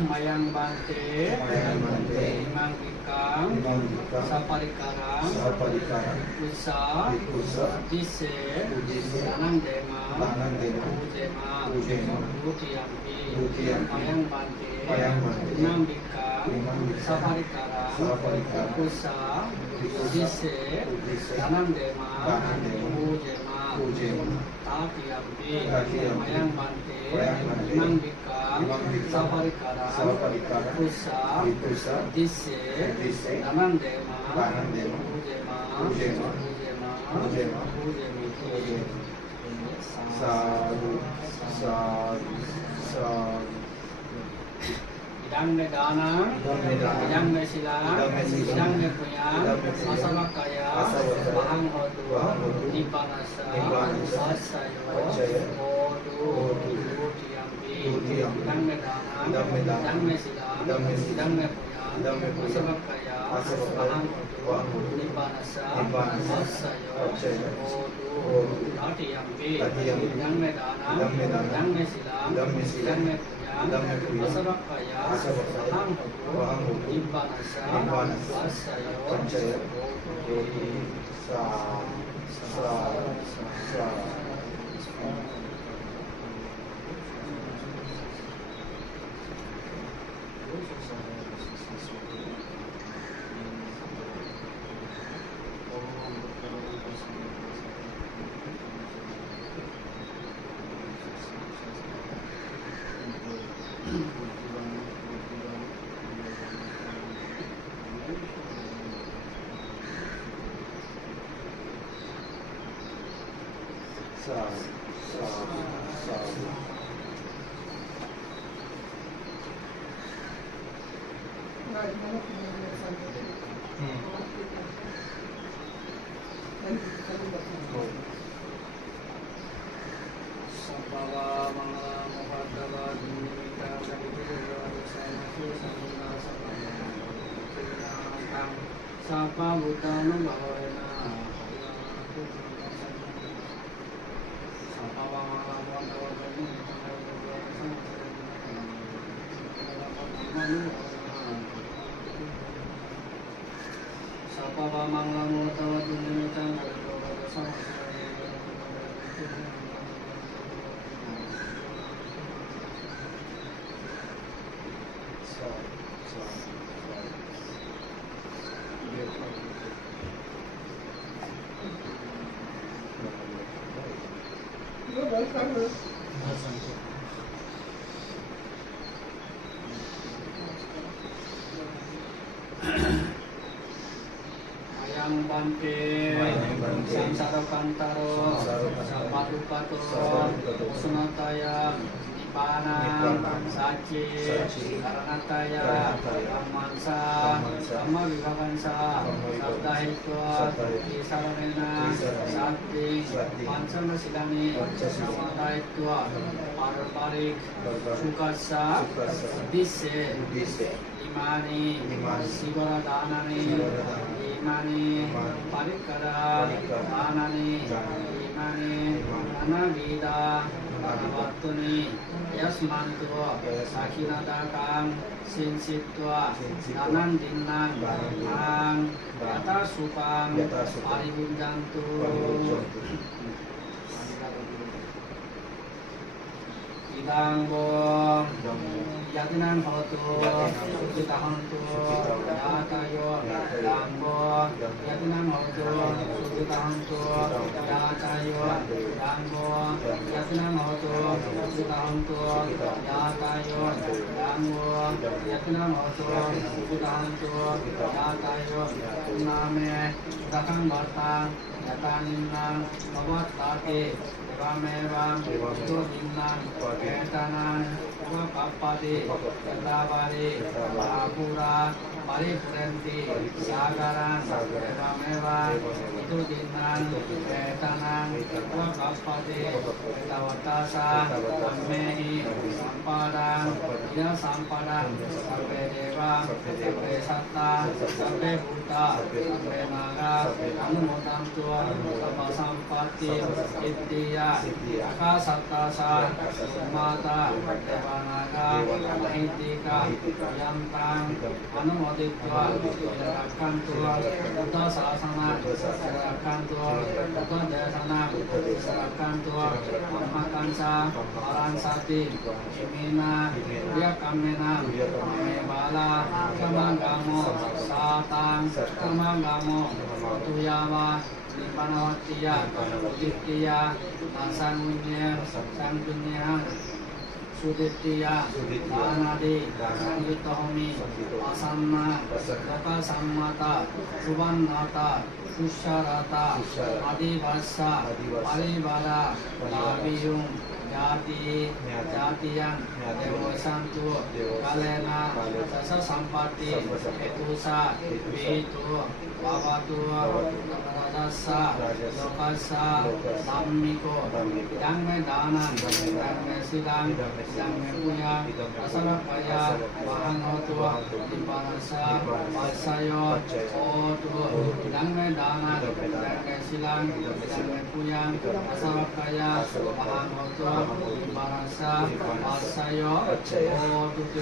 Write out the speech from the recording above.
Mayang bante imang ikang saparikarang kusa dise tanang dema ujema utiyampi mayang bante imang ikang saparikarang kusa dise tanang dema ujema tatiyampi mayang bante imang ikang saparikarang kusa dise tanang dema idang me dana idang me sila idang me punya masalah kaya bahang hotu nipanasa asayo hotu dutiampi idang me dana idang me sila idang me punya masalah kaya bahang hotu nipanasa asayo hotu dutiampi idang me dana idang me sila idang me punya masalah kaya bahang hotu nipanasa asayo Sapa Buddhana Bhavena Sapa Sapa Manglamu Tawa Dunimita Mayang bante samsara kantaro saparupato sunataya nibbana saci karanataya amansa amma vivakansa sabda hitwa isaranena sakti pancana silani samata hitwa parparik sukasa disse imani sivara danani imani parikara danani imani anavida anavatuni yasmantua sakinadakam sinsitwa nanandinnan nang yata supang paribunjantu idang bom yatinan hotu sujitahantu yatayo idang bom yatinan hotu sujitahantu yatayo idang bom yatinan hotu sujitahantu yatayo idang bom yatinan hotu sujitahantu yatayo name dakang batang yataninang mawattake Rameram itu inang ketanan dua kapade ketabare apura paripurenti sagaran Rameram itu inang ketanan dua kapade ketawatasa ammehi sampadang ida sampadang sampai dewa sampai satta sampai buta sampai naga anumodan tua sama sampati Itya Akasatasa Sumata Deva Devanaga, Mahitika, Yamtang, Anumoditwa, Serakantua, Uta Sasana, Serakantua, Uta Desana, Serakantua, Amakansa, Aransati, Imina, Yakamena, Mebala, Kamangamo, Satan, Kamangamo, Tuyama, Nipanawatiya, Uditya, Nasangunya, Sangdunya, Suditya, Danadi, Sangyutomi, Asanna, Loka Sammata, Subannata, Susharata, Adivasa, Alibala, Labiyung, Jati, Jatiyan, Dewa Santu, Kalena, Sasa Sampati, Etusa, Vitu, Babatu, Radasa, Lokasa, Sammiko, Dangme Danan, Dangme Sidang, Dangme Puya, Asalapaya, Mahangotu, Dipanasa, Pasayo, Otu, Dangme Danan, Dangme Silang, Dangme Puya, Asalapaya, Mahangotu, Dipanasa, Pasayo, Otu,